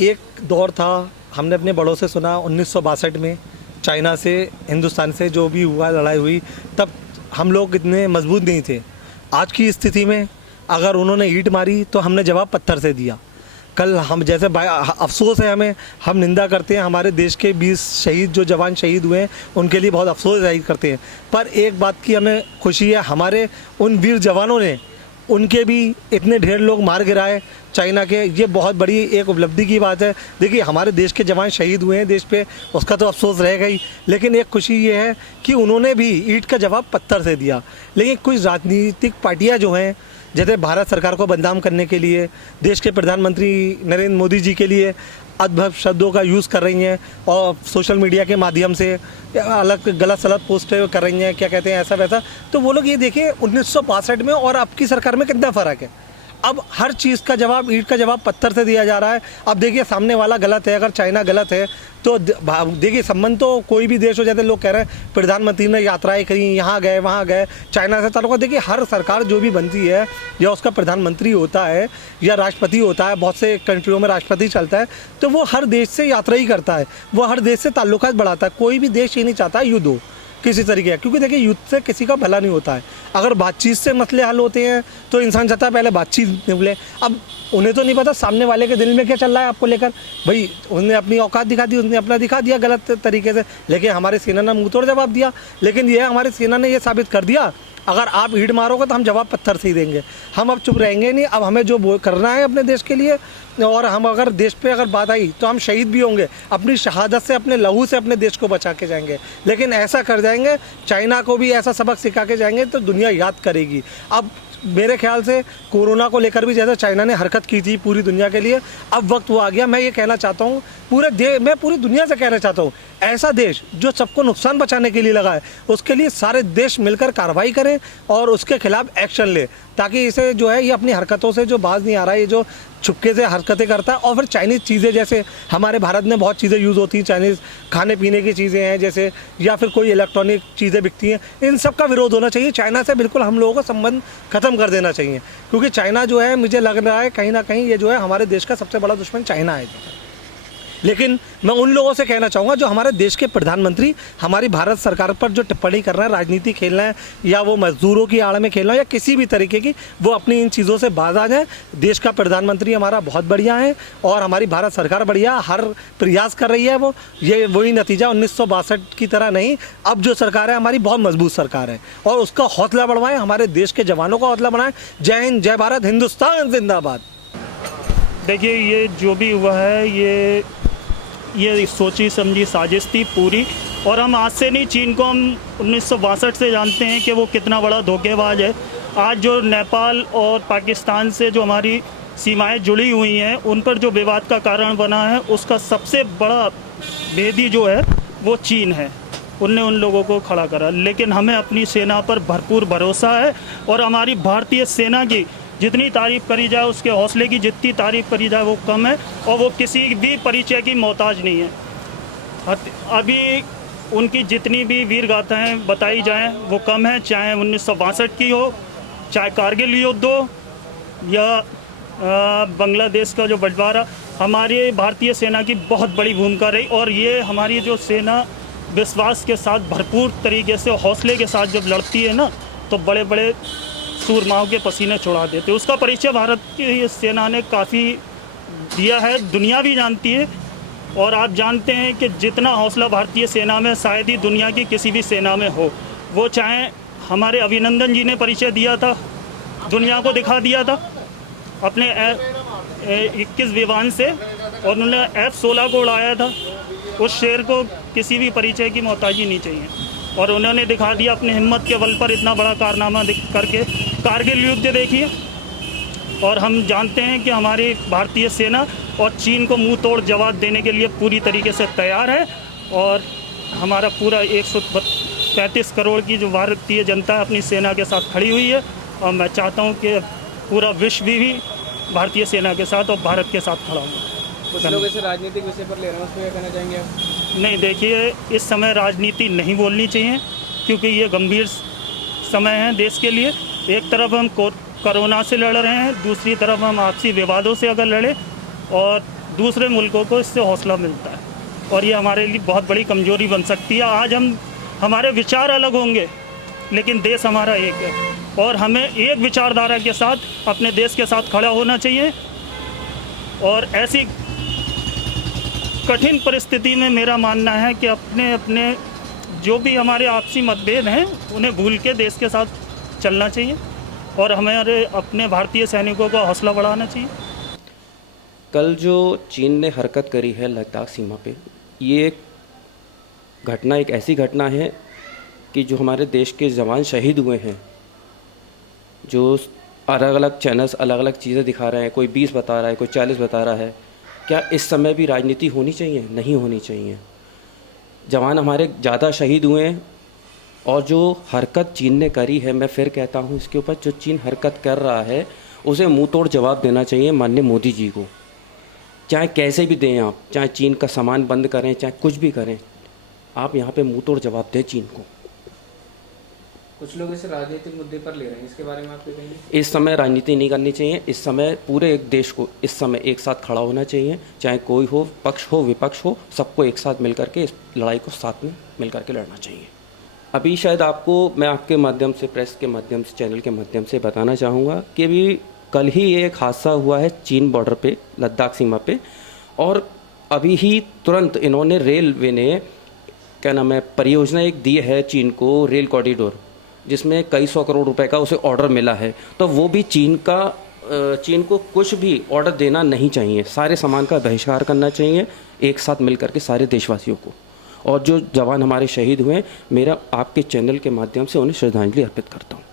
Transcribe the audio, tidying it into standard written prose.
एक दौर था, हमने अपने बड़ों से सुना 1962 में चाइना से हिंदुस्तान से जो भी हुआ, लड़ाई हुई, तब हम लोग इतने मजबूत नहीं थे। आज की स्थिति में अगर उन्होंने ईंट मारी तो हमने जवाब पत्थर से दिया। कल हम जैसे अफसोस है हमें, हम निंदा करते हैं हमारे देश के 20 शहीद जो जवान शहीद हुए हैं, उनके लिए बहुत अफसोस जाहिर करते हैं। पर एक बात की हमें खुशी है, हमारे उन वीर जवानों ने उनके भी इतने ढेर लोग मार गिराए चाइना के, ये बहुत बड़ी एक उपलब्धि की बात है। देखिए हमारे देश के जवान शहीद हुए हैं देश पे, उसका तो अफसोस रहेगा ही, लेकिन एक खुशी ये है कि उन्होंने भी ईंट का जवाब पत्थर से दिया। लेकिन कुछ राजनीतिक पार्टियां जो हैं, जैसे भारत सरकार को बदनाम करने के लिए, देश के प्रधानमंत्री नरेंद्र मोदी जी के लिए अद्भुत शब्दों का यूज़ कर रही हैं और सोशल मीडिया के माध्यम से अलग गलत सलत पोस्ट कर रही हैं, क्या कहते हैं ऐसा वैसा। तो वो लोग ये देखिए 1962 में और अब की सरकार में कितना फ़र्क है। अब हर चीज़ का जवाब, ईंट का जवाब पत्थर से दिया जा रहा है। अब देखिए सामने वाला गलत है, अगर चाइना गलत है तो देखिए संबंध तो कोई भी देश हो, जैसे लोग कह रहे हैं प्रधानमंत्री ने यात्राएं करी, यहाँ गए वहाँ गए, चाइना से ताल्लुक। देखिए हर सरकार जो भी बनती है, या उसका प्रधानमंत्री होता है या राष्ट्रपति होता है, बहुत से कंट्रियों में राष्ट्रपति चलता है, तो वो हर देश से यात्रा ही करता है, वो हर देश से ताल्लुकात बढ़ाता है। कोई भी देश ये नहीं चाहता युद्ध हो किसी तरीके का, क्योंकि देखिए युद्ध से किसी का भला नहीं होता है। अगर बातचीत से मसले हल होते हैं तो इंसान चाहता है पहले बातचीत निकले। अब उन्हें तो नहीं पता सामने वाले के दिल में क्या चल रहा है आपको लेकर। भाई उसने अपनी औकात दिखा दी, उसने अपना दिखा दिया गलत तरीके से, लेकिन हमारी सेना ने मुँह तोड़ जवाब दिया। लेकिन ये हमारी सेना ने ये साबित कर दिया, अगर आप ईंट मारोगे तो हम जवाब पत्थर से ही देंगे। हम अब चुप रहेंगे नहीं। अब हमें जो करना है अपने देश के लिए, और हम अगर देश पे अगर बात आई तो हम शहीद भी होंगे, अपनी शहादत से, अपने लहू से अपने देश को बचा के जाएंगे। लेकिन ऐसा कर जाएंगे, चाइना को भी ऐसा सबक सिखा के जाएंगे तो दुनिया याद करेगी। अब मेरे ख्याल से कोरोना को लेकर भी जैसे चाइना ने हरकत की थी पूरी दुनिया के लिए, अब वक्त वो आ गया। मैं ये कहना चाहता हूँ मैं पूरी दुनिया से कहना चाहता हूँ, ऐसा देश जो सबको नुकसान बचाने के लिए लगा है, उसके लिए सारे देश मिलकर कार्रवाई करें और उसके खिलाफ एक्शन ले, ताकि इसे जो है ये अपनी हरकतों से जो बाज नहीं आ रहा है, ये जो छुपके से हरकतें करता है। और फिर चाइनीज़ चीज़ें, जैसे हमारे भारत में बहुत चीज़ें यूज़ होती हैं, चाइनीज़ खाने पीने की चीज़ें हैं जैसे, या फिर कोई इलेक्ट्रॉनिक चीज़ें बिकती हैं, इन सब का विरोध होना चाहिए। चाइना से बिल्कुल हम लोगों का संबंध ख़त्म कर देना चाहिए, क्योंकि चाइना जो है, मुझे लग रहा है कहीं ना कहीं ये जो है हमारे देश का सबसे बड़ा दुश्मन चाइना है। लेकिन मैं उन लोगों से कहना चाहूँगा जो हमारे देश के प्रधानमंत्री हमारी भारत सरकार पर जो टिप्पणी कर रहे हैं, राजनीति खेल रहे हैं, या वो मजदूरों की आड़ में खेल रहे हैं, या किसी भी तरीके की, वो अपनी इन चीज़ों से बाज आ जाएं। देश का प्रधानमंत्री हमारा बहुत बढ़िया है और हमारी भारत सरकार बढ़िया, हर प्रयास कर रही है। वो ये वही नतीजा 1962 की तरह नहीं, अब जो सरकार है हमारी बहुत मजबूत सरकार है, और उसका हौसला बढ़वाएं, हमारे देश के जवानों का हौसला बढ़ाएं। जय हिंद, जय भारत, हिंदुस्तान जिंदाबाद। देखिए ये जो भी हुआ है, ये सोची समझी साजिश थी पूरी, और हम आज से नहीं, चीन को हम 1962 से जानते हैं कि वो कितना बड़ा धोखेबाज है। आज जो नेपाल और पाकिस्तान से जो हमारी सीमाएं जुड़ी हुई हैं, उन पर जो विवाद का कारण बना है, उसका सबसे बड़ा भेदी जो है वो चीन है। उनने उन लोगों को खड़ा करा। लेकिन हमें अपनी सेना पर भरपूर भरोसा है, और हमारी भारतीय सेना की जितनी तारीफ़ करी जाए, उसके हौसले की जितनी तारीफ़ करी जाए वो कम है, और वो किसी भी परिचय की मोहताज नहीं है। अभी उनकी जितनी भी वीर गाथाएँ बताई जाएं वो कम है, चाहे 1962 की हो, चाहे कारगिल युद्ध हो, या बांग्लादेश का जो बंटवारा। हमारी भारतीय सेना की बहुत बड़ी भूमिका रही, और ये हमारी जो सेना विश्वास के साथ, भरपूर तरीके से, हौसले के साथ जब लड़ती है ना, तो बड़े बड़े सूरमाओं के पसीने छुड़ा देते। उसका परिचय भारत की सेना ने काफ़ी दिया है, दुनिया भी जानती है। और आप जानते हैं कि जितना हौसला भारतीय सेना में शायद ही दुनिया की किसी भी सेना में हो। वो चाहे हमारे अभिनंदन जी ने परिचय दिया था, दुनिया को दिखा दिया था अपने 21 विमान से, और उन्होंने F-16 को उड़ाया था। उस शेर को किसी भी परिचय की मोहताजी नहीं चाहिए, और उन्होंने दिखा दिया अपनी हिम्मत के बल पर इतना बड़ा कारनामा करके। कारगिल युद्ध देखिए, और हम जानते हैं कि हमारी भारतीय सेना और चीन को मुंह तोड़ जवाब देने के लिए पूरी तरीके से तैयार है। और हमारा पूरा 135 करोड़ की जो भारतीय जनता अपनी सेना के साथ खड़ी हुई है, और मैं चाहता हूं कि पूरा विश्व भी भारतीय सेना के साथ और भारत के साथ खड़ा हो। कुछ लोग इसे राजनीतिक विषय पर ले रहे हैं, उसमें क्या कहना चाहेंगे आप? नहीं, देखिए इस समय राजनीति नहीं बोलनी चाहिए, क्योंकि ये गंभीर समय है देश के लिए। एक तरफ हम कोरोना से लड़ रहे हैं, दूसरी तरफ हम आपसी विवादों से अगर लड़े, और दूसरे मुल्कों को इससे हौसला मिलता है और ये हमारे लिए बहुत बड़ी कमजोरी बन सकती है। आज हमारे विचार अलग होंगे लेकिन देश हमारा एक है और हमें एक विचारधारा के साथ अपने देश के साथ खड़ा होना चाहिए। और ऐसी कठिन परिस्थिति में मेरा मानना है कि अपने अपने जो भी हमारे आपसी मतभेद हैं उन्हें भूल के देश के साथ चलना चाहिए और हमारे अपने भारतीय सैनिकों का हौसला बढ़ाना चाहिए। कल जो चीन ने हरकत करी है लद्दाख सीमा पे, ये घटना एक ऐसी घटना है कि जो हमारे देश के जवान शहीद हुए हैं, जो अलग अलग चैनल्स अलग अलग चीज़ें दिखा रहे हैं, कोई 20 बता रहा है, कोई 40 बता रहा है, क्या इस समय भी राजनीति होनी चाहिए? नहीं होनी चाहिए। जवान हमारे ज़्यादा शहीद हुए हैं और जो हरकत चीन ने करी है, मैं फिर कहता हूँ इसके ऊपर जो चीन हरकत कर रहा है उसे मुंह तोड़ जवाब देना चाहिए माननीय मोदी जी को। चाहे कैसे भी दें आप, चाहे चीन का सामान बंद करें, चाहे कुछ भी करें, आप यहाँ पे मुंह तोड़ जवाब दें चीन को। कुछ लोग इसे राजनीतिक मुद्दे पर ले रहे हैं, इसके बारे में आप क्या कहेंगे? इस समय राजनीति नहीं करनी चाहिए। इस समय पूरे एक देश को इस समय एक साथ खड़ा होना चाहिए, चाहे कोई हो, पक्ष हो विपक्ष हो, सबको एक साथ मिलकर के इस लड़ाई को साथ में मिलकर के लड़ना चाहिए। अभी शायद आपको मैं आपके माध्यम से, प्रेस के माध्यम से, चैनल के माध्यम से बताना चाहूँगा कि अभी कल ही एक हादसा हुआ है चीन बॉर्डर पे, लद्दाख सीमा पे, और अभी ही तुरंत इन्होंने रेलवे ने क्या नाम है परियोजना एक दी है चीन को, रेल कॉरिडोर, जिसमें कई 100 करोड़ रुपए का उसे ऑर्डर मिला है। तो वो भी चीन को कुछ भी ऑर्डर देना नहीं चाहिए, सारे सामान का बहिष्कार करना चाहिए एक साथ मिल करके सारे देशवासियों को। और जो जवान हमारे शहीद हुए, मेरा आपके चैनल के माध्यम से उन्हें श्रद्धांजलि अर्पित करता हूँ।